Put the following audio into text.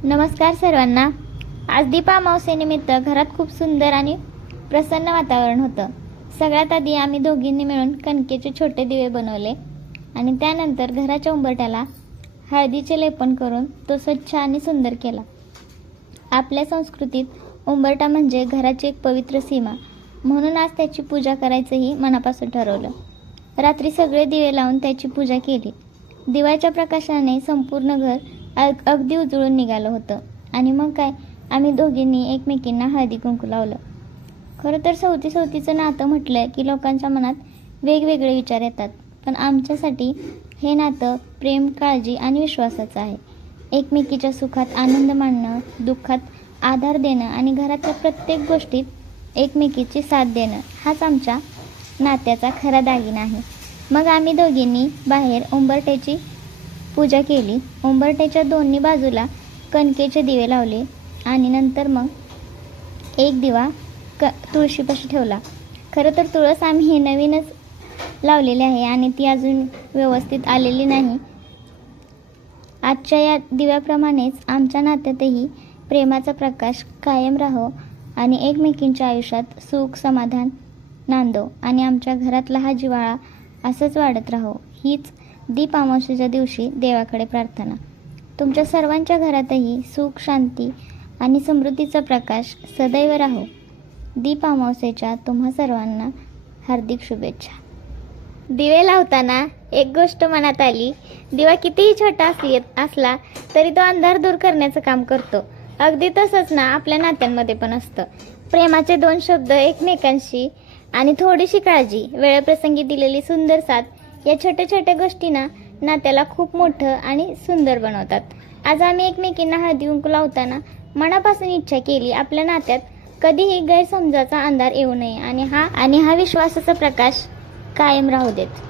नमस्कार सर्वांना। आज दीप अमावस्येनिमित्त घरात खूप सुंदर आणि प्रसन्न वातावरण होतं। सगळ्यात आधी आम्ही दोघींनी मिळून कणकेचे छोटे दिवे बनवले आणि त्यानंतर घराच्या उंबरठ्याला हळदीचे लेपन करून तो स्वच्छ आणि सुंदर केला। आपल्या संस्कृतीत उंबरठा म्हणजे घराची एक पवित्र सीमा, म्हणून आज त्याची पूजा करायचंही मनापासून ठरवलं। रात्री सगळे दिवे लावून त्याची पूजा केली। दिव्याच्या प्रकाशाने संपूर्ण घर अगदी उजळून निघालं होतं आणि मग काय, आम्ही दोघींनी एकमेकींना हळदी कुंकू लावलं। खरं तर सवतीचं नातं म्हटलं की लोकांच्या मनात वेगवेगळे विचार येतात, पण आमच्यासाठी हे नातं प्रेम, काळजी आणि विश्वासाचं आहे। एकमेकीच्या सुखात आनंद मानणं, दुःखात आधार देणं आणि घरातल्या प्रत्येक गोष्टीत एकमेकीची साथ देणं हाच आमच्या नात्याचा खरा दागिना आहे। मग आम्ही दोघींनी बाहेर उंबरठ्याची पूजा केली। उंबरठ्याच्या दोन्ही बाजूला कणकेचे दिवे लावले आणि नंतर मग एक दिवा तुळशीपाशी ठेवला। खरं तर तुळस आम्ही हे नवीनच लावलेली आहे आणि ती अजून व्यवस्थित आलेली नाही। आजच्या या दिव्याप्रमाणेच आमच्या नात्यातही प्रेमाचा प्रकाश कायम राहो आणि एकमेकींच्या आयुष्यात सुख समाधान नांदो आणि आमच्या घरातला हा जिव्हाळा असंच वाढत राहो, हीच दीप अमावस्येच्या दिवशी देवाकडे प्रार्थना। तुमच्या सर्वांच्या घरातही सुख, शांती आणि समृद्धीचा प्रकाश सदैव राहो। दीप अमावस्येच्या तुम्हा सर्वांना हार्दिक शुभेच्छा। दिवे लावताना एक गोष्ट मनात आली, दिवा कितीही छोटा असला तरी तो अंधार दूर करण्याचं काम करतो। अगदी तसंच ना आपल्या नात्यांमध्ये पण असतं। प्रेमाचे 2 शब्द एकमेकांशी आणि थोडीशी काळजी, वेळप्रसंगी दिलेली सुंदर साथ, या छोट्या छोट्या गोष्टी नात्याला खूप मोठं आणि सुंदर बनवतात। आज आम्ही एकमेकींना हळदी कुंकू लावताना मनापासून इच्छा केली, आपल्या नात्यात कधीही गैरसमजाचा अंधार येऊ नये आणि हा विश्वासाचा प्रकाश कायम राहू देत।